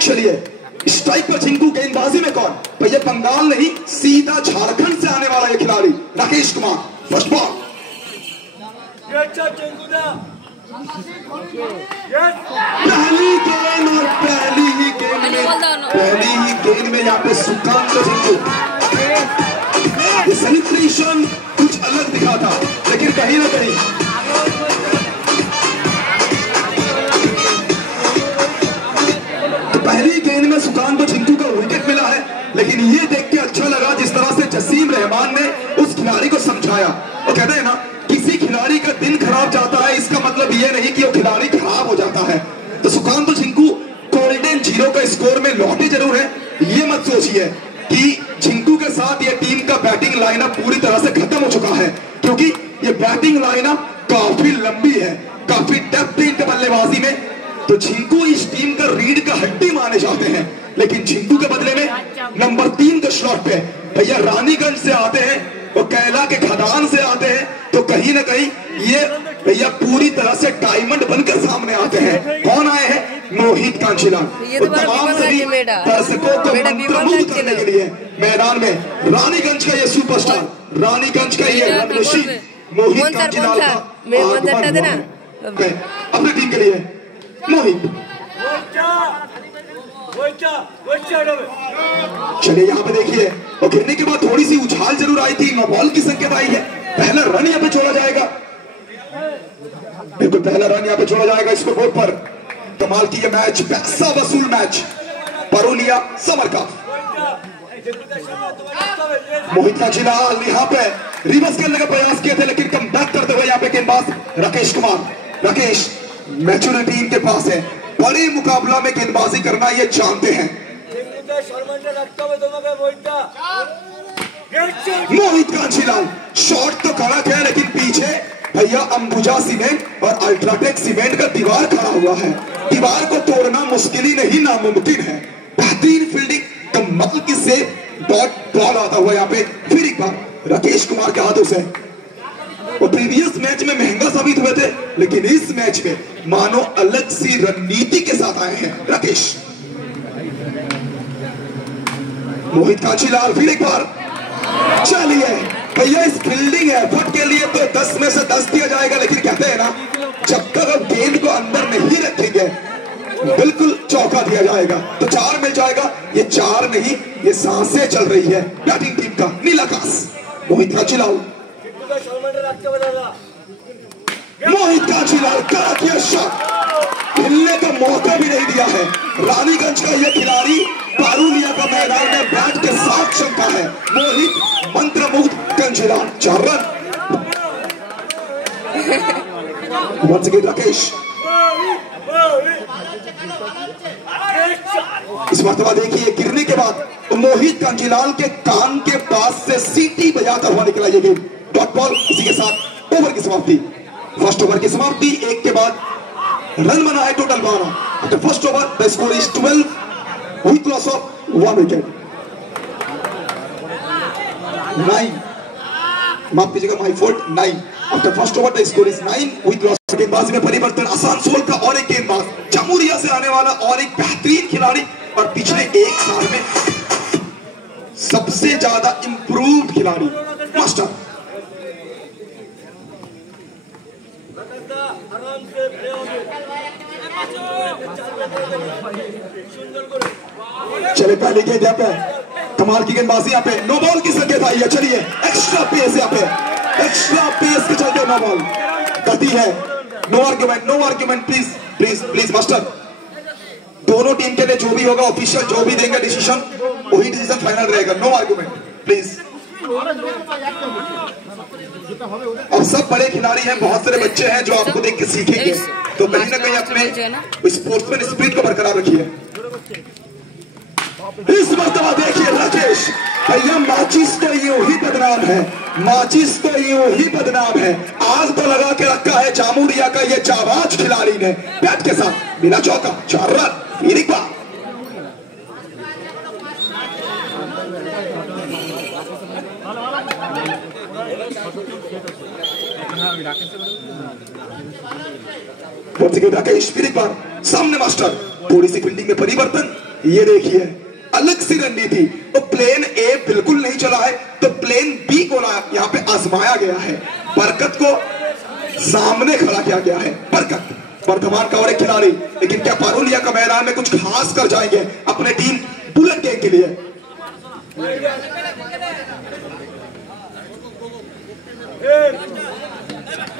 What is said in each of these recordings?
चलिए स्ट्राइक पर झिंकू, गेंदबाजी में कौन? भैया बंगाल नहीं, सीधा झारखंड से आने वाला ये खिलाड़ी राकेश कुमार। फर्स्ट बॉल, पहली गेंद और पहली ही गेंद में यहाँ पे सुकांत झिंकू। सेलिब्रेशन कुछ अलग दिखा था, लेकिन कहीं ना कहीं पहली गेंद में सुकांत झिंकू का विकेट मिला है। लेकिन ये देख के अच्छा लगा जिस तरह से जसीम रहमान ने उस खिलाड़ी को समझाया। वो कहते हैं ना, किसी खिलाड़ी का दिन खराब जाता है, इसका मतलब ये नहीं कि वो खिलाड़ी खराब हो जाता है। तो सुकांत झिंकू गोल्डन जीरो का स्कोर में लौटे जरूर है। ये मत सोचिए कि झिंकू के साथ ये टीम का बैटिंग लाइनअप पूरी तरह से खत्म हो चुका है, क्योंकि ये बैटिंग लाइनअप काफी लंबी है, काफी डेप्थ है इनके बल्लेबाजी में। तो झिंकू इस टीम का रीढ़ का हड्डी माने जाते हैं, लेकिन झिंकू के बदले में नंबर 3 के स्लॉट पे भैया रानीगंज से आते हैं, वो कैला के खदान से आते हैं। तो कहीं ना कहीं ये भैया पूरी तरह से डायमंड बनकर सामने आते हैं। कौन आए हैं? मोहित कांचीलाल। तो तमाम सभी दर्शकों को मंत्रमुग्ध करने के लिए मैदान में रानीगंज का ये सुपरस्टार, रानीगंज का ये रणऋषि मोहित कांचीलाल का अपनी टीम के लिए मोहित। चलिए यहाँ पे देखिए, और गिरने के बाद थोड़ी सी उछाल जरूर आई थी, नो बॉल की संकेत आई है। पहला रन यहाँ पे छोड़ा जाएगा, बिल्कुल पहला रन यहाँ पे छोड़ा जाएगा स्कोरबोर्ड पर। कमाल की ये मैच, पैसा वसूल मैच, परुलिया समरका। मोहित कांचीलाल यहाँ पे रिवर्स करने का प्रयास किए थे, लेकिन कम बैक करते हुए यहाँ पे गेंदबाज राकेश कुमार। राकेश मैच्योरिटी इनके पास है, बड़े मुकाबला में गेंदबाजी करना ये जानते हैं। मोहित कांचीलाल शॉट तो कड़क है, लेकिन पीछे भैया अंबुजा सीमेंट और अल्ट्राटेक सीमेंट का दीवार खड़ा हुआ है। दीवार को तोड़ना मुश्किल ही नहीं, नामुमकिन है। बेहतरीन फील्डिंग, कमाल की से डॉट बॉल आता हुआ यहाँ पे फिर एक बार राकेश कुमार के हाथों से। वो प्रीवियस मैच में महंगा साबित हुए थे, लेकिन इस मैच में मानो अलग सी रणनीति के साथ आए हैं राकेश। मोहित कांचीलाल फिर एक बार। चलिए भैया, इस फील्डिंग एफर्ट के लिए तो 10 में से 10 दिया जाएगा, लेकिन कहते हैं ना, जब तक आप गेंद को अंदर नहीं रखेंगे बिल्कुल चौका दिया जाएगा। तो 4 मिल जाएगा। ये 4 नहीं, ये सांसें चल रही है बैटिंग टीम का नीलाकाश। मोहित कांचीलाल, मोहित कांचीलाल का किया शॉट, हिलने का मौका भी नहीं दिया है। रानीगंज का यह खिलाड़ी पारुलिया का मैदान में बैट के साथ चमका है। मोहित मंत्रमुग्ध Kanchilal, 4 run. Once again Rakesh. इस मर्तबा देखिए, गिरने के बाद मोहित कांचीलाल के कान के पास से सीटी बजाता हुआ निकला ये गेंद। Dot ball. इसी के साथ ओवर की समाप्ति, फर्स्ट ओवर की समाप्ति। 1 के बाद रन बना है total 12। After first over the score is 12 with loss of 1 wicket। 9, माफ कीजिएगा, my fault, 9। After first over the score is 9 with loss। गेंदबाजी में परिवर्तन, आसनसोल का और एक गेंदबाज, जमुरिया से आने वाला और एक बेहतरीन खिलाड़ी, और पिछले 1 साल में सबसे ज्यादा इंप्रूव्ड खिलाड़ी मास्टर। चले पहले गेंद यहाँ पे, कमाल की गेंदबाजी यहाँ पे, नो बॉल की संकेत आई है। चलिए एक्स्ट्रा पेस यहाँ पे, एक्स्ट्रा पेस के चलते नो बॉल गति है। No argument, no argument, please please please master. दोनों टीम के लिए जो भी होगा, ऑफिशियल जो भी देंगे डिसीजन, वही डिसीजन फाइनल रहेगा। No argument please. और सब बड़े खिलाड़ी हैं, बहुत सारे बच्चे हैं जो आपको देख के सीखेंगे। तो कहीं ना कहीं अपने स्पोर्ट्समैन स्पिरिट को बरकरार रखिए। इस मर्तबा देखिए राकेश भैया, माचिस तो यूं ही बदनाम है, माचिस तो यूं ही बदनाम है। आग तो लगा के रखा है जामुरिया का ये जाबाज खिलाड़ी ने। बैट के साथ बिना चौका, 4 रन। फिर एक बार राकेश फिर एक बार सामने मास्टर, थोड़ी सी फील्डिंग में परिवर्तन, ये देखिए अलग सी रणनीति। तो प्लेन ए बिल्कुल नहीं चला है, तो प्लेन बी को यहाँ पे आजमाया गया है। बरकत को सामने खड़ा किया गया है। बरकत वर्धमान का और एक खिलाड़ी, लेकिन क्या पारुलिया का मैदान में कुछ खास कर जाएंगे अपने टीम बुलेट गैंग के लिए?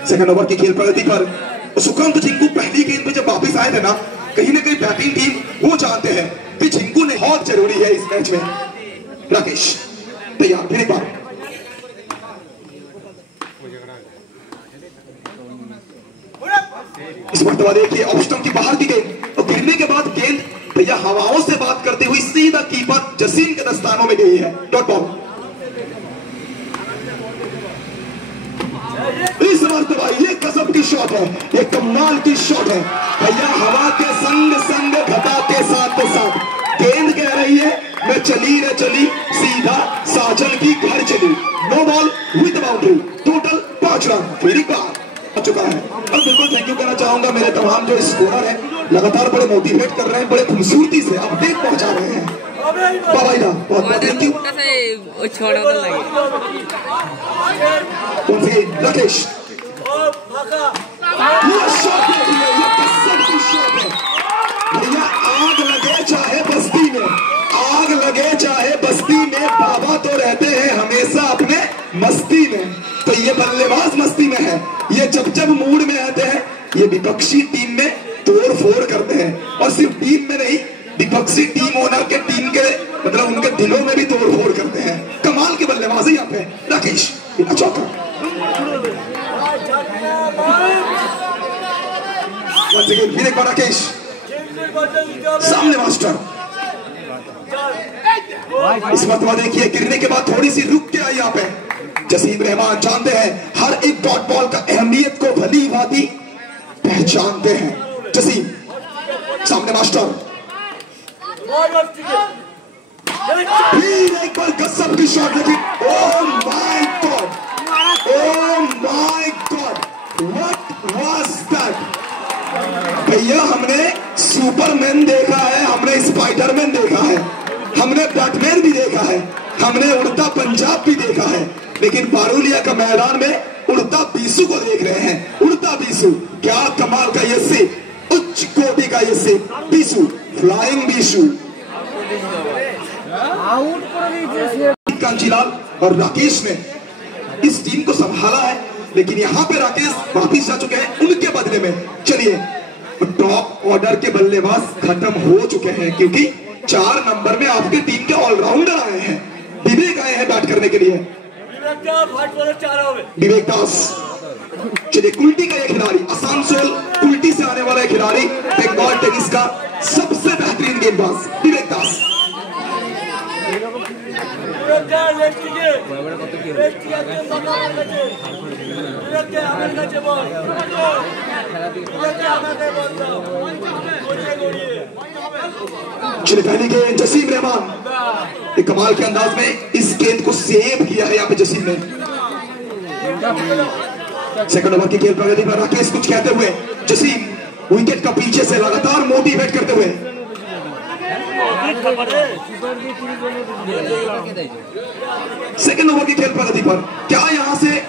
सेकंड ओवर की खेल प्रगति पर सुकांत झिंकू पहली गेंद में जब वापस आए थे ना, कहीं ना कहीं बैटिंग टीम वो जानते हैं कि झिंकू ने बहुत जरूरी है इस मैच में। राकेश तैयार, फिर एक बार इस मरतबा देखिए ऑफ स्टंप की बाहर की गेंद और गिरने के बाद गेंद भैया हवाओं से बात करते हुई सीधा कीपर जसीम के दस्तानों में गई है। Dot ball. इस मरतबा ये गजब की शॉट है, ये कमाल की शॉट है भैया। हवा के संग संग घटा के साथ गेंद कह रही है मैं चली रे चली, सीधा साजन की घर चली। No ball with boundary, total 5 run. फिर एक बार आ चुका है। और बिल्कुल थैंक यू कहना चाहूंगा मेरे तमाम जो स्कोरर हैं, लगातार बड़े मोटिवेट कर रहे हैं, बड़े खूबसूरती से अपडेट पहुंचा रहे हैं। बाबाइला बहुत बहुत थैंक यू। राकेश ये शॉट है, ये कसम शॉट है भैया। आग लगे चाहे बस्ती में, आग लगे चाहे बस्ती में, बाबा तो रहते हैं हमेशा अपने मस्ती में। तो ये बल्लेबाज मस्ती में है, ये जब मूड में आते हैं ये विपक्षी टीम में तोड़ फोड़ करते हैं। और सिर्फ टीम में नहीं, विपक्षी टीम ओनर के टीम के मतलब उनके दिलों में भी तोड़ फोड़ करते हैं। कमाल की बल्लेबाजी यहाँ पे राकेश। चौका फिर एक बार राकेश सामने मास्टर। इस मरतबा देखिए गिरने के बाद थोड़ी सी रुक के आई यहाँ पे जसीम रहमान। जानते हैं हर एक डॉट बॉल का अहमियत को भली भांति पहचानते हैं जसीम। सामने मास्टर फिर एक बार गजब की शॉट, लेकिन oh my God, oh my God, what was that भैया। हमने सुपरमैन देखा है, हमने स्पाइडरमैन देखा है, हमने बैटमैन भी देखा है, हमने उड़ता पंजाब भी देखा है, लेकिन पारुलिया का मैदान में उड़ता बीसू को देख रहे हैं। उड़ता बीसू, क्या कमाल का ये से उच्च कोटि का ये से बीसू, फ्लाइंग बीसू। कांचीलाल और राकेश ने इस टीम को संभाला है, लेकिन यहाँ पे राकेश वापिस जा चुके हैं उनके बदले में। चलिए टॉप ऑर्डर के बल्लेबाज खत्म हो चुके हैं, क्योंकि 4 नंबर में आपके टीम के ऑलराउंडर आए हैं। विवेक आए हैं बैट करने के लिए, विवेक दास। चलिए कुल्टी का ये खिलाड़ी, आसनसोल कुल्टी से आने वाला खिलाड़ी, बंगाल टेनिस का सबसे बेहतरीन गेंदबाज विवेक दास। चलिए पहली गेंद जसीम रहमान, एक कमाल के अंदाज में इस गेंद को सेव किया है यहाँ पे जसीम ने। सेकंड ओवर की खेल प्रगति पर राकेश कुछ कहते हुए, जसीम विकेट का पीछे से लगातार मोटिवेट करते हुए। सेकंड ओवर की खेल प्रगति पर क्या यहाँ से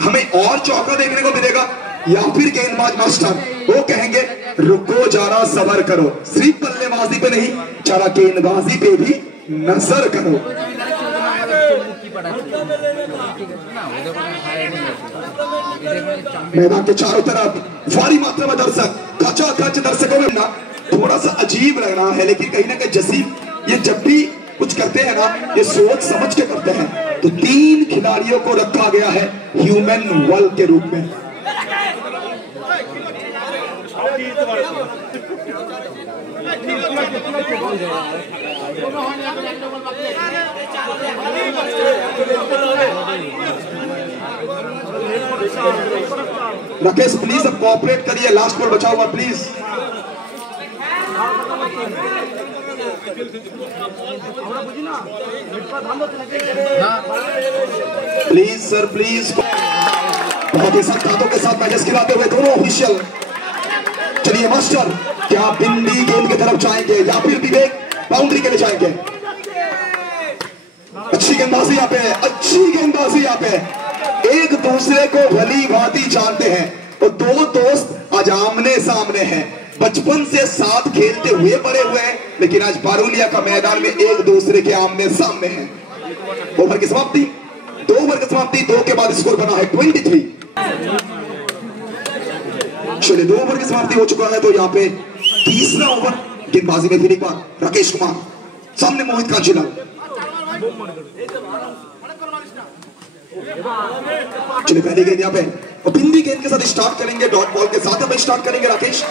हमें और चौका देखने को मिलेगा, या फिर गेंदबाज मास्टर वो कहेंगे रुको जरा सबर करो, सिर्फ बल्लेबाजी पे नहीं जरा गेंदबाजी पे भी नजर करो। मैदान के चारों तरफ भारी मात्रा में दर्शक, खचाखच दर्शकों में ना थोड़ा सा अजीब लग रहा है, लेकिन कहीं ना कहीं जसीम ये जब भी कुछ करते हैं ना ये सोच समझ के करते हैं। तो 3 खिलाड़ियों को रखा गया है ह्यूमन वॉल के रूप में। राकेश प्लीज अब कोऑपरेट करिए, लास्ट बॉल बचा हुआ प्लीज। Please sir please. बहुत ही सख्तातों के साथ मैचेस खिलाते हुए दोनों ऑफिशियल चलिए मास्टर, क्या बिंदी गेंद की तरफ जाएंगे या फिर विवेक बाउंड्री के लिए जाएंगे? अच्छी गेंदबाजी यहाँ पे है, अच्छी गेंदबाजी यहाँ पे। एक दूसरे को भली भांति जानते हैं और दो दोस्त आज आमने सामने हैं, बचपन से साथ खेलते हुए बड़े हुए हैं, लेकिन आज पारुलिया का मैदान में एक दूसरे के आमने सामने हैं। ओवर की समाप्ति, 2 ओवर की समाप्ति, 2 के बाद स्कोर बना है 23। चलिए 2 ओवर की समाप्ति हो चुका है, तो यहाँ पे तीसरा ओवर गेंदबाजी में फिर एक बार राकेश कुमार, सामने मोहित कांचीलाल। चलिए पहली गेंद यहाँ पे और बिंदी गेंद के साथ स्टार्ट करेंगे, डॉट बॉल के साथ हम स्टार्ट करेंगे राकेश।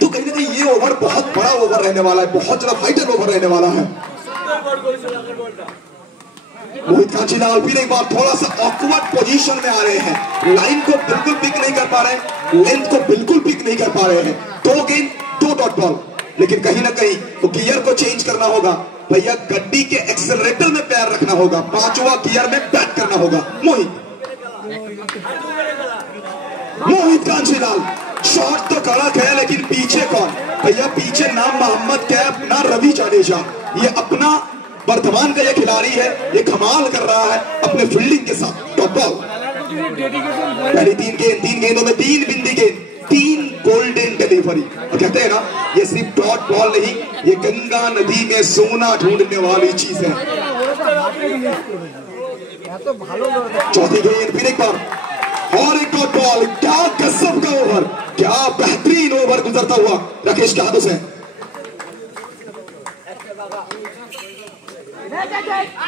तो कहीं ना कहीं ये ओवर बहुत बड़ा ओवर रहने वाला है, बहुत ज्यादा फाइटर ओवर रहने वाला है। मोहित कांचीलाल फिर एक बार थोड़ा सा ऑकवर्ड पोजीशन में आ रहे हैं, लाइन को बिल्कुल पिक नहीं कर पा रहे हैं, लेंथ को बिल्कुल पिक नहीं कर पा रहे हैं। 2 गेंद 2 डॉट बॉल, लेकिन कहीं ना कहीं तो गियर को चेंज करना होगा भैया, गड्डी के एक्सेलरेटर में पैर रखना होगा, 5वां गियर में बैट करना होगा। मोहित कांचीलाल शॉट तो कड़क है, लेकिन पीछे कौन भैया? पीछे ना मोहम्मद कैफ ना रवि जाडेजा, ये अपना वर्तमान का ये खिलाड़ी है, ये कमाल कर रहा है अपने फील्डिंग के साथ। टॉप बॉल, पहली 3 गेंदों में 3 बिंदी गेंद, 3 गोल्डन डिलीवरी। और कहते हैं ना, ये सिर्फ डॉट बॉल नहीं, ये गंगा नदी में सोना ढूंढने वाली चीज है। चौथी गेंद फिर एक बार और एक डॉट बॉल। क्या गजब का ओवर, क्या बेहतरीन ओवर गुजरता हुआ राकेश के हाथों से।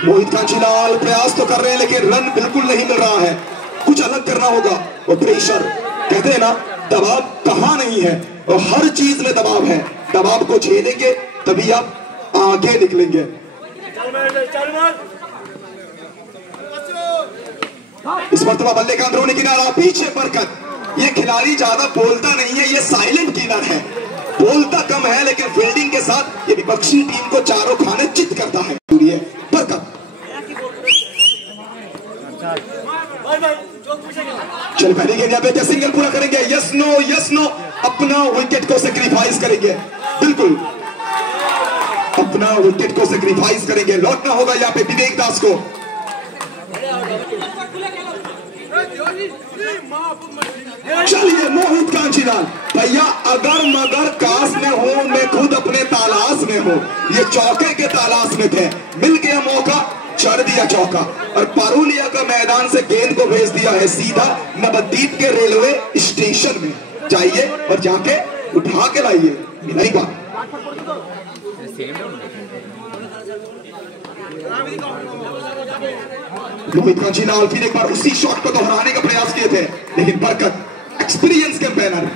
मोहित कांचीलाल प्रयास तो कर रहे हैं, लेकिन रन बिल्कुल नहीं मिल रहा है, कुछ अलग करना होगा। और प्रेशर, कहते हैं ना, दबाव कहां नहीं है, और हर चीज में दबाव है। दबाव को झेलेंगे तभी आप आगे निकलेंगे। इस मरतबा बल्ले का अंदरूनी किनारा, पीछे बरकत। ये खिलाड़ी ज्यादा बोलता नहीं है, ये साइलेंट किलर है, बोलता कम है, लेकिन फील्डिंग के साथ ये विपक्षी टीम को चारों खाने चित करता है। बरकत, चल पहली गेंद यहाँ पे सिंगल पूरा करेंगे। यस नो, अपना विकेट को सेक्रीफाइस करेंगे, बिल्कुल अपना विकेट को सेक्रीफाइस करेंगे। लौटना होगा यहाँ पे विवेक दास को। चलिए मोहित कांचीलाल भैया, अगर मगर काश में हो, मैं खुद अपने तालाश में हो, ये चौके के तालाश में थे, मिल गया मौका, चढ़ दिया चौका, और पारुलिया का मैदान से गेंद को भेज दिया है सीधा नवद्वीप के रेलवे स्टेशन में। जाइए और जाके उठा के लाइए, नहीं बात। मोहित कांचीलाल फिर एक बार उसी शॉट को दोहराने का प्रयास किए थे, लेकिन बरकत एक्सपीरियंस कैंपेनर।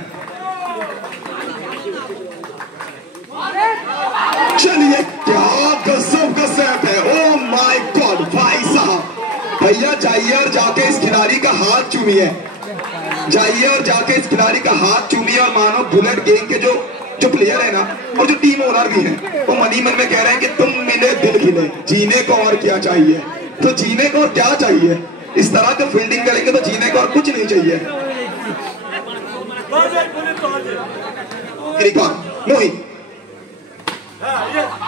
चलिए क्या गजब का सेट है, ओ माय गॉड भाई साहब। भैया जाइए और जाके इस खिलाड़ी का हाथ चूमिए, जाइए और जाके इस खिलाड़ी का हाथ चूमिए, और मानो बुलेट गैंग के जो प्लेयर है ना, और जो टीम ओनर भी है, वो मनी मन में कह रहे हैं कि तुम मिले दिल खिले, जीने को और क्या चाहिए। तो जीने को और क्या चाहिए, इस तरह का फील्डिंग करेंगे तो जीने को और कुछ नहीं चाहिए।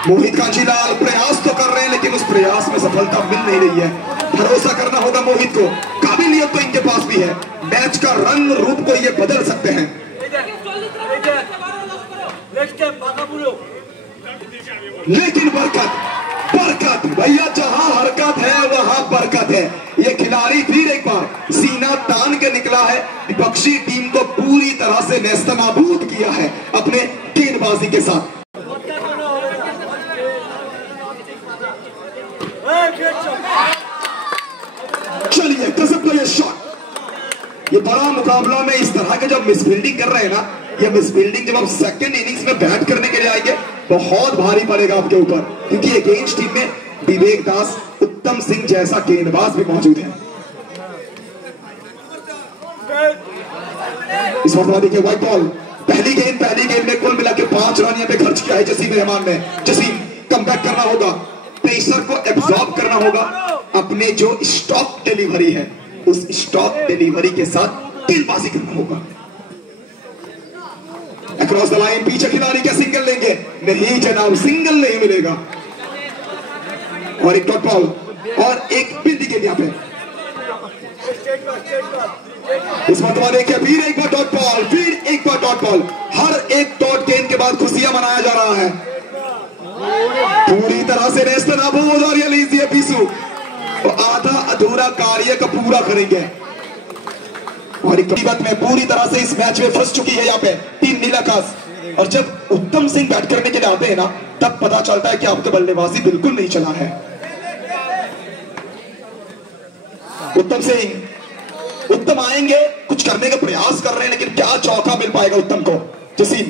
मोहित कांचीलाल प्रयास तो कर रहे हैं, लेकिन उस प्रयास में सफलता मिल नहीं रही है। भरोसा करना होगा मोहित को, काबिलियत तो इनके पास भी है, मैच का रंग रूप को ये बदल सकते हैं। लेकिन बरकत भैया, जहां हरकत है वहां बरकत है। ये खिलाड़ी फिर एक बार सीना तान के निकला है, विपक्षी टीम को पूरी तरह से नेस्तनाबूद किया है अपने गेंदबाजी के साथ। चलिए गजब का ये शॉट। ये बड़ा मुकाबला में इस तरह के जब मिसफील्डिंग कर रहे हैं ना, ये मिसफील्डिंग जब आप सेकंड इनिंग्स में बैट करने के लिए आएंगे बहुत भारी पड़ेगा आपके ऊपर, क्योंकि अगेंस्ट टीम में विवेक दास, उत्तम सिंह जैसा गेंदबाज भी मौजूद है। इस वक्त देखिए व्हाइट बॉल, पहली गेंद में कुल मिला के 5 रन यहाँ पे खर्च किया है जसीम रहमान ने। जसीम कम बैक करना होगा, प्रेशर को एब्जॉर्ब करना होगा, अपने जो स्टॉप डिलीवरी है उस स्टॉप डिलीवरी के साथ गेंदबाजी करना होगा। अक्रॉस द लाइन, पीछे खिलाड़ी क्या सिंगल लेंगे? नहीं जनाब, सिंगल नहीं मिलेगा। और एक डॉट बॉल और एक बिंदी के यहाँ पे इस मरतबा देखिए, फिर एक बार डॉट बॉल, फिर एक बार डॉट बॉल। हर एक डॉट गेंद के बाद खुशियां मनाया जा रहा है। पूरी तरह से नेस्टर अबू लीजिए पीसू, तो आधा अधूरा कार्य का पूरा करेंगे। और एक हकीकत में पूरी तरह से इस मैच में फंस चुकी है यहाँ पे टीम नीलाकाश। और जब उत्तम सिंह बैट करने के लिए आते हैं ना, तब पता चलता है कि आपके बल्लेबाजी बिल्कुल नहीं चला है। उत्तम सिंह, उत्तम आएंगे, कुछ करने का प्रयास कर रहे हैं, लेकिन क्या चौका मिल पाएगा उत्तम को? जसीम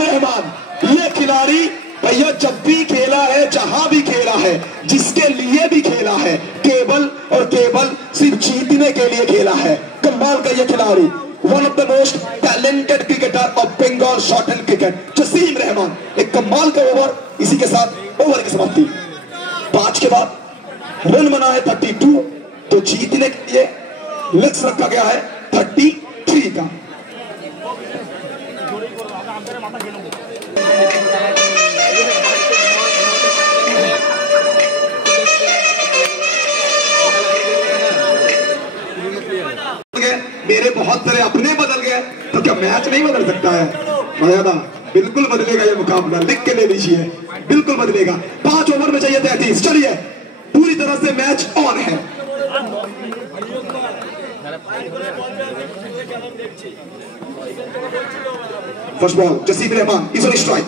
रहमान, ये खिलाड़ी भैया जब भी खेला है, जहां भी खेला है, जिसके लिए भी खेला है, केवल और केवल सिर्फ जीतने के लिए खेला है। कमाल का ये खिलाड़ी, one of the most talented cricketer of Bengal short and cricket, Jasim Rahman. एक कमाल का ओवर, इसी के साथ ओवर की समाप्ति। 5 के बाद रन बना है 32, तो जीतने के लिए लक्ष्य रखा गया है 33 का। मेरे बहुत सारे अपने बदल गए, तो क्या मैच नहीं बदल सकता है? मर्यादा बिल्कुल बदलेगा ये मुकाबला, लिख के ले लीजिए, बिल्कुल बदलेगा। 5 ओवर में चाहिए 33। चलिए, पूरी तरह से मैच ऑन है। First ball, Jasim Rahman is on strike.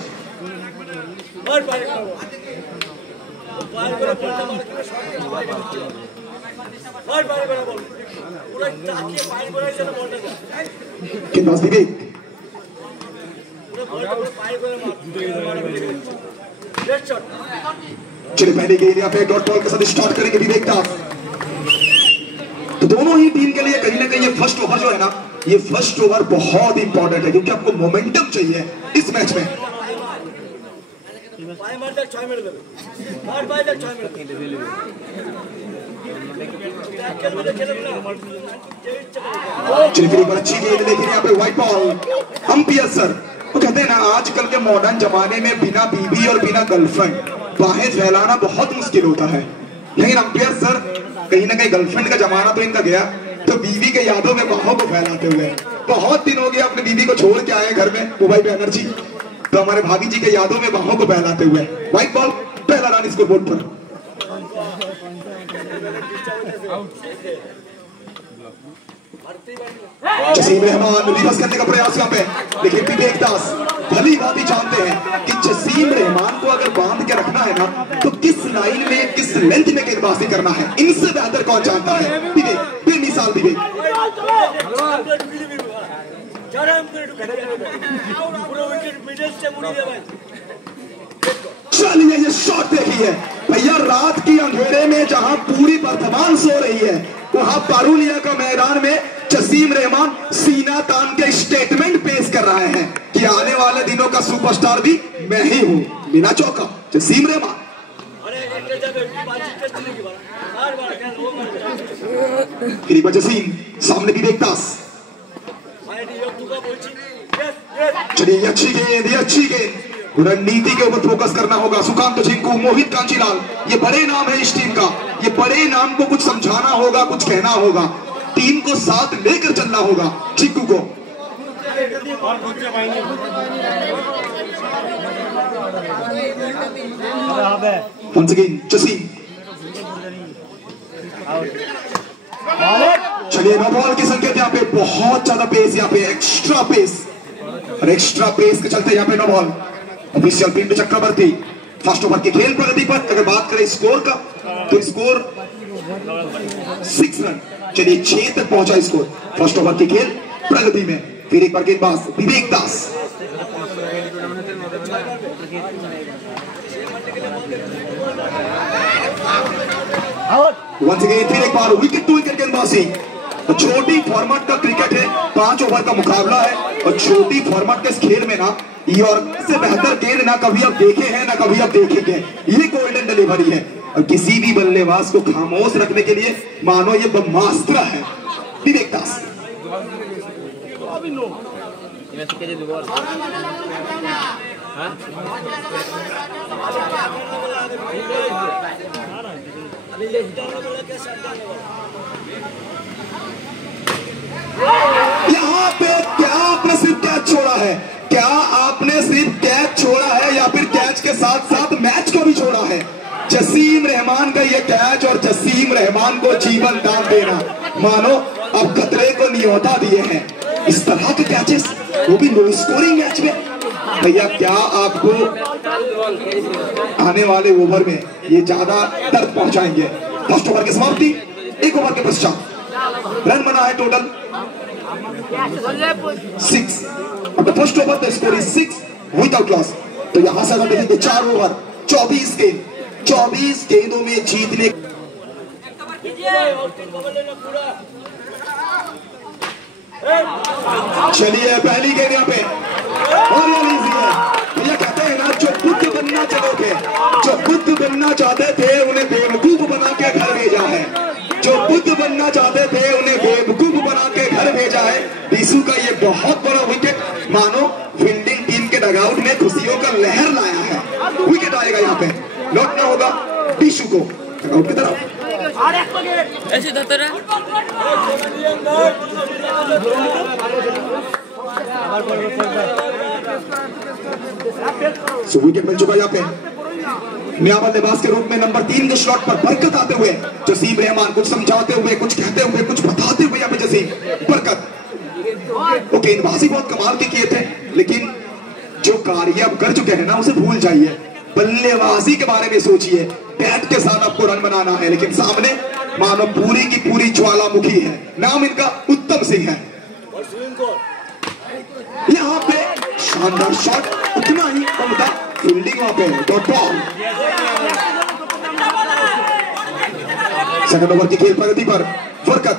चलिए पहले गेंद यहाँ पे डॉट बॉल के साथ स्टार्ट करेंगे विवेक दास। तो दोनों ही टीम के लिए कहीं ना कहीं ये फर्स्ट ओवर जो है ना, ये फर्स्ट ओवर बहुत इंपॉर्टेंट है, क्योंकि आपको मोमेंटम चाहिए इस मैच में। चलिए फिर एक बार अच्छी गेंद लेकिन यहाँ पे व्हाइट बॉल। अंपायर सर, वो कहते हैं ना, आजकल के मॉडर्न जमाने में बिना बीबी और बिना गर्लफ्रेंड बाहें फैलाना बहुत मुश्किल होता है। लेकिन अंपायर सर, कहीं ना कहीं गर्लफ्रेंड का जमाना तो इनका गया, तो बीवी के यादों में बाहों को फैलाते हुए बहुत दिन हो गया अपने बीवी को छोड़ के आए घर में मोबाइल पे एनर्जी, तो हमारे भाभी जी के यादों में बाहों को फैलाते हुए व्हाइट बॉल, पहला रन स्कोर बोर्ड पर। जसीम रहमान रिवर्स करने का प्रयास यहाँ पे, लेकिन विवेक दास भली भांति जानते हैं कि जसीम रहमान को अगर बांध के रखना है ना, तो किस लाइन में, किस लेंथ में गेंदबाजी करना है, इनसे बेहतर कौन जानता है? विवेक, बेमिसाल विवेक। चलिए ये शॉट देखिए भैया, रात की अंधेरे में जहां पूरी वर्तमान सो रही है, वहां पारुलिया का मैदान में जसीम रहमान सीना तान के स्टेटमेंट पेश कर रहे हैं कि आने वाले दिनों का सुपरस्टार भी मैं ही हूं, बिना चौका जसीम रहमान। जसीम, सामने विवेक दास। चलिए अच्छी गेंद, ये अच्छी गेंद। रणनीति के ऊपर फोकस करना होगा। सुकांत झिंकू, मोहित कांचीलाल, ये बड़े नाम है इस टीम का, ये बड़े नाम को कुछ समझाना होगा, कुछ कहना होगा, टीम को साथ लेकर चलना होगा झिंकू को। Once again, Jasim. चलिए नो बॉल की संकेत यहाँ पे, बहुत ज्यादा पेस यहाँ पे, एक्स्ट्रा पेस, और एक्स्ट्रा पेस के चलते यहाँ पे नो बॉल। ऑफिशियल पिंड चक्रवर्ती। फर्स्ट ओवर की खेल प्रगति पर अगर बात करें स्कोर का, तो स्कोर 6 रन। चलिए 6 तक पहुंचा स्कोर फर्स्ट ओवर की खेल प्रगति में। फिर एक बार गेंदबाज विवेक दास। वंस अगेन फिर एक बार विकेट टू विकेट गेंदबाजी। छोटी फॉर्मेट का क्रिकेट है, 5 ओवर का मुकाबला है, और छोटी फॉर्मेट के इस खेल में ना, ये और से बेहतर गेंद ना कभी आप देखे हैं ना कभी आप देखेंगे। ये गोल्डन डिलीवरी है, और किसी भी बल्लेबाज को खामोश रखने के लिए मानो ये ब्रह्मास्त्र है। विवेक दास। यहाँ पे क्या आपने सिर्फ कैच छोड़ा है? क्या आपने सिर्फ कैच छोड़ा है या फिर कैच के साथ साथ मैच को भी छोड़ा है? जसीम रहमान का ये कैच और जसीम रहमान को जीवन दान देना, मानो अब खतरे को न्योता दिए हैं। इस तरह के कैचेस, वो भी लो स्कोरिंग मैच में, भैया क्या आपको आने वाले ओवर में ये ज्यादा दर्द पहुंचाएंगे। फर्स्ट ओवर की समाप्ति, एक ओवर के पश्चात रन बना है टोटल 6। अब first over the score is 6 without loss. तो यहां से अगर देखेंगे 4 ओवर 24 गेंद, 24 गेंदों में जीतने। चलिए पहली गेंद यहाँ पे और ये कहते हैं ना, जो बुद्ध बनना चाहोगे, जो बुद्ध बनना चाहते थे उन्हें बेवकूफ बना के घर भेजा है। जो बुद्ध बनना चाहते थे उन्हें बेवकूफ बना के घर भेजा है। बीसू का ये बहुत बड़ा विकेट, मानो फील्डिंग टीम के डगआउट में खुशियों का लहर लाया है। विकेट आएगा यहाँ पे, लौटना होगा बीसू को डगआउट की तरफ। ऐसे विकेट मिल चुका यहाँ पे। नया बल्लेबाज के रूप में नंबर 3 के स्लॉट पर बरकत आते हुए जसीम रहमान, कुछ समझाते हुए, कुछ कहते हुए, कुछ बताते हुए यहाँ पे जसीम बरकत। वो गेंदबाजी बहुत कमाल के किए थे, लेकिन जो कार्य अब कर चुके हैं ना उसे भूल जाइए। बल्लेबाजी के बारे में सोचिए, बैट के साथ आपको रन बनाना है, लेकिन सामने मानो पूरी की पूरी ज्वालामुखी है। नाम इनका उत्तम सिंह है। यहाँ पे शानदार शॉट, उतना ही उम्दा फील्डिंग वहां पे डॉट बॉल। सेकंड ओवर की खेल प्रगति पर बरकत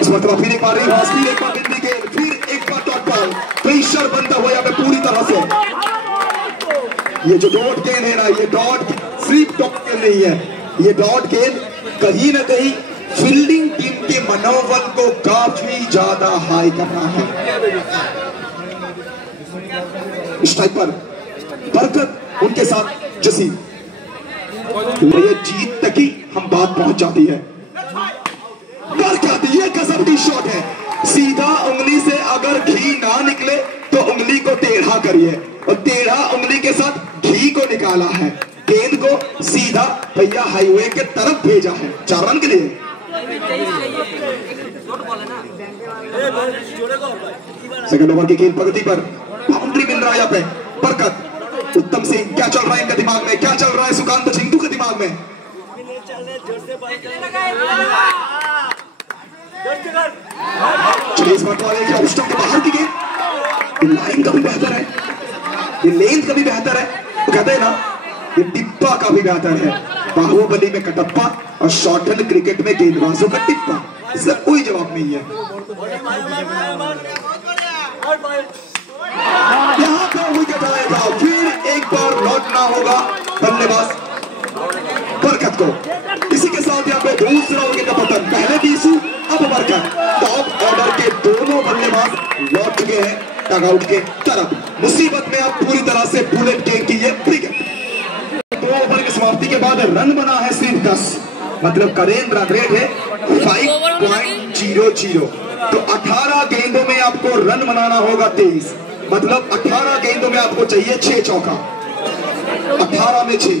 इस मरतबा फिर एक बार रिवाज, फिर एक बार बिंदी गेंद, फिर एक बार डॉट बॉल। प्रेशर बनता हुआ यहाँ पे पूरी तरह से। ये जो डॉट गेंद है ना, ये डॉट सिर्फ डॉट गेंद नहीं है, ये डॉट गेंद कहीं ना कहीं फील्डिंग टीम के मनोबल को काफी ज्यादा हाई करना है। इस टाइप पर बरकत उनके साथ जसीम, ये जीत तक ही हम बात पहुंच जाती है। बरकत ये गजब की शॉट है, सीधा उंगली से अगर घी ना निकले तो उंगली को टेढ़ा करिए, और टेढ़ा उंगली के साथ घी को निकाला है। गेंद को सीधा भैया हाईवे के तरफ भेजा है 4 रन के लिए। सेकंड ओवर की गेंद प्रगति पर बाउंड्री मिल रहा है यहाँ पे। बरकत, उत्तम सिंह, क्या चल रहा है इनके दिमाग में, क्या चल रहा है सुकांत झिंटू के दिमाग में? चलिए इस बार के बाहर की गेंद, लाइन का भी बेहतर है, ये लेंथ का भी बेहतर है। तो कहते हैं ना, ये टिप्पा का भी बेहतर है। बाहुबली में कटप्पा और शॉर्टहैंड क्रिकेट में गेंदबाजों का टिप्पा, इसका कोई जवाब नहीं है। यहाँ पर विकेट आएगा, फिर एक बार लौटना होगा बल्लेबाज बरकत को। इसी के साथ यहाँ पे दूसरा विकेट का पतन, पहले बीसू अब बरकत। टॉप ऑर्डर के दोनों बल्लेबाज लौट चुके हैं डगआउट के तरफ। मुसीबत में अब पूरी तरह से बुलेट गेंद की ये विकेट। 2 ओवर की समाप्ति के बाद रन बना है सिर्फ 10, मतलब करेंट रन रेट है 5.00। तो 18 गेंदों में आपको रन बनाना होगा 23, मतलब 18 गेंदों में आपको चाहिए 6 चौका। 18 में 6,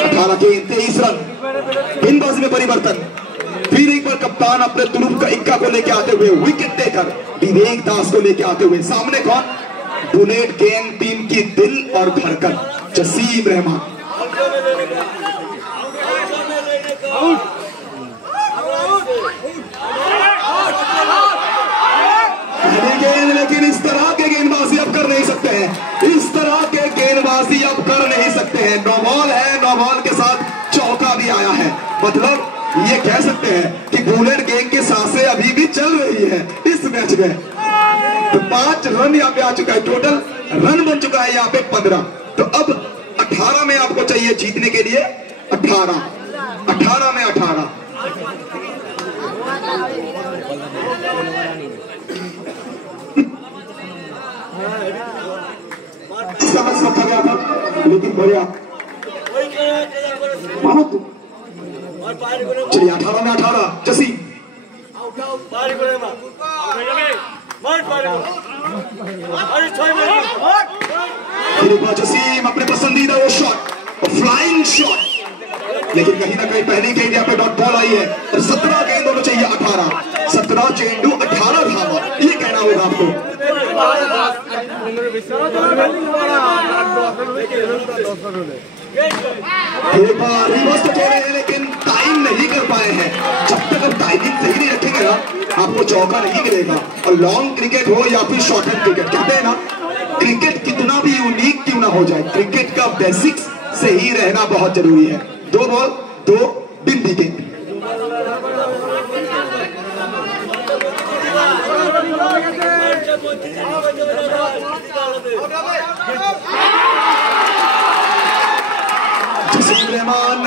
18 गेंद 23 रन। गेंदबाजी में परिवर्तन, फिर एक बार कप्तान अपने तुरुप का इक्का को लेके आते हुए, विकेट टेकर विवेक दास को लेके आते हुए। सामने कौन? बुलेट गैंग टीम की दिल और धड़कन जसीम रहमान। गेंद, लेकिन इस तरह के गेंदबाजी अब कर नहीं सकते हैं, इस तरह के गेंदबाजी अब कर नहीं सकते हैं। नो बॉल है, नो बॉल के साथ चौका भी आया है, मतलब ये कह सकते हैं कि बुलेट गैंग की सांसें अभी भी चल रही है इस मैच में। तो 5 रन यहाँ पे आ चुका है, टोटल रन बन चुका है यहाँ पे 15। तो अब 18 में आपको चाहिए जीतने के लिए 18 में 18। समझ रखा गया था, लेकिन बढ़िया मानो तुम। चलिए 18 में 18 जसीम। जसीम अपने पसंदीदा वो शॉट, फ्लाइंग शॉट, लेकिन कहीं ना कहीं पहली गेंद यहाँ पे डॉट बॉल आई है और 17 गेंद होना चाहिए 18। 17 चेंडू 18 धावा, ये कहना होगा आपको। एक बार रिवर्स तो खेले हैं लेकिन टाइम नहीं कर पाए हैं। जब तक आप टाइमिंग सही नहीं रखेंगे ना, आपको चौका नहीं मिलेगा। और लॉन्ग क्रिकेट हो या फिर शॉर्ट हैंड क्रिकेट, कहते हैं ना क्रिकेट कितना भी यूनिक क्यों ना हो जाए, क्रिकेट का बेसिक्स सही रहना बहुत जरूरी है। 2 बॉल 2 बिंदी गेंद। जसीम रहमान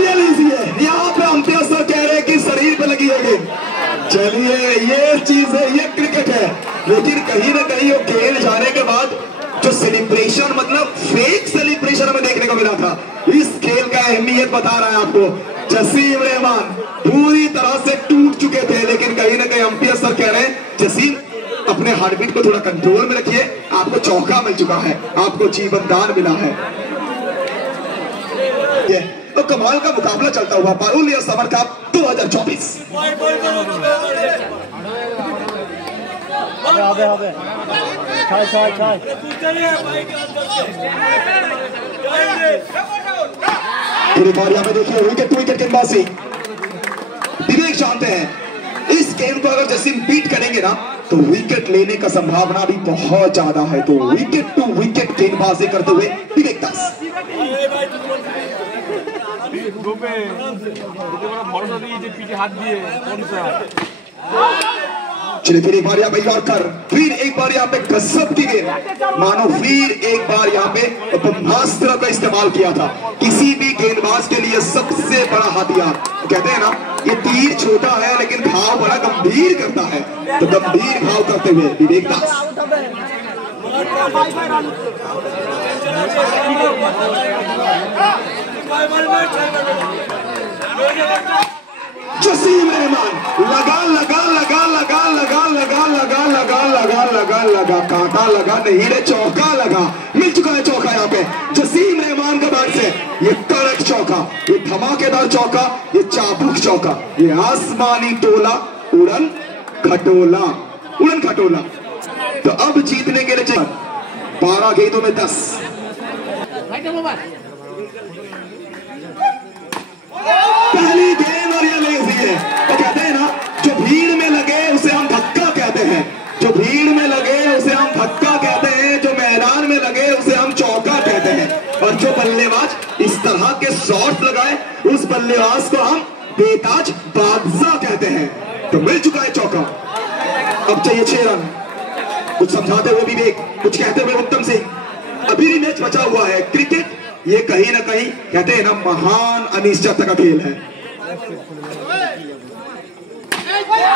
ये लीजिए, यहाँ पे अंपायर सर कह रहे हैं कि शरीर पे लगी है गेंद। चलिए ये चीज है, ये क्रिकेट है, लेकिन कहीं ना कहीं वो गेंद जाने के बाद जो सेलिब्रेशन, मतलब फेक सेलिब्रेशन हमें देखने को मिला था। इस खेल का अहमियत बता रहा है आपको। जसीम रहमान पूरी तरह से टूट चुके थे, लेकिन कहीं ना कहीं अंपायर सर कह रहे हैं जसीम अपने हार्टबीट को थोड़ा कंट्रोल में रखिए, आपको चौका मिल चुका है, आपको जीवन दान मिला है। तो कमाल का मुकाबला चलता हुआ पारुलिया समर कप 2024। पूरी बार यहाँ पे देखिए विकेट टू विकेट गेंदबाजी। विवेक जानते हैं इस गेम को अगर जसीम बीट करेंगे ना तो विकेट लेने का संभावना भी बहुत ज्यादा है। तो विकेट टू विकेट गेंदबाजी करते हुए विवेक दास। चलिए फिर एक बार यहाँ पे यॉर्कर, फिर एक बार यहाँ पे गजब की गेंद, मानो फिर एक बार यहाँ पे ब्रह्मास्त्र का इस्तेमाल किया था। किसी भी गेंदबाज के लिए सबसे बड़ा हथियार, कहते हैं ना ये तीर छोटा है लेकिन घाव बड़ा गंभीर करता है। तो गंभीर घाव करते हुए विवेक दास। जसीम रहमान लगा लगा लगा लगा लगा लगा लगा लगा लगा लगा लगा कांटा लगा नहीं रे, चौका लगा। मिल चुका है चौका यहाँ पे जसीम रहमान का बैट से। ये कड़क चौका, ये धमाकेदार चौका, ये चाबुक चौका, ये आसमानी टोला उड़न खटोला, उड़न खटोला। तो अब जीतने के लिए 12 गेंदों में 10। पहली गेंद और ये लेजी है। तो कहते हैं ना जो भीड़ में लगे उसे हम धक्का कहते हैं, जो भीड़ में लगे उसे हम धक्का कहते हैं, जो मैदान में लगे उसे हम चौका कहते हैं। और जो बल्लेबाज इस तरह के शॉट लगाए उस बल्लेबाज को हम बेताज बादशाह कहते हैं। तो मिल चुका है चौका। अब चाहिए 6 रन। कुछ समझाते हुए विवेक, कुछ कहते हुए उत्तम सिंह। अभी भी मैच बचा हुआ है। क्रिकेट ये कहीं ना कहीं कहते हैं ना महान अनिश्चितता का खेल है।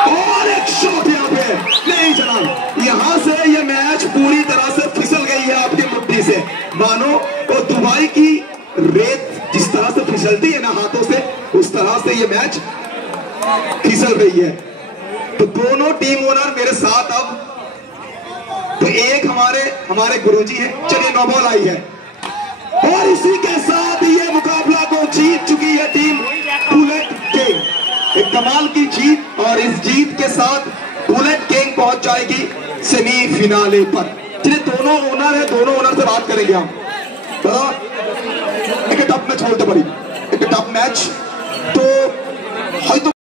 और एक शॉट यहाँ पे नहीं जनाब, यहाँ से ये मैच पूरी तरह से फिसल गई है आपकी मुट्ठी से। मानो वो दुबई की रेत जिस तरह से फिसलती है ना हाथों से, उस तरह से ये मैच फिसल रही है। तो दोनों टीम ओनर मेरे साथ अब, तो एक हमारे गुरुजी हैं। चलिए 9 बॉल आई है और इसी के साथ ये मुकाबला को जीत चुकी है टीम बुलेट किंग। एक कमाल की जीत, और इस जीत के साथ बुलेट किंग पहुंच जाएगी सेमीफिनाले पर। चलिए दोनों ओनर है, दोनों ओनर से बात करेंगे हम। एक टफ मैच बोलते बड़ी, एक टफ मैच तो